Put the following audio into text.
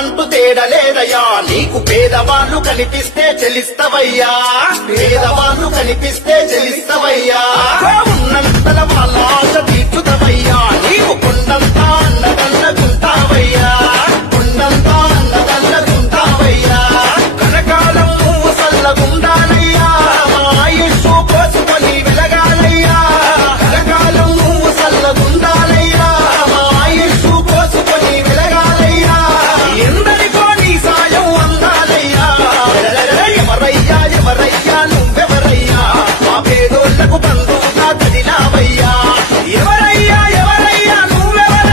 అంటూ తేడలేదయ్యా నీకు పేదవాళ్ళు కనిపిస్తే చెలిస్తవయ్యా పేదవాళ్ళు కనిపిస్తే చెలిస్తవయ్యా ఉన్నంతల వాళ్ళ తీర్చుతవయ్యా నీకు కొండంత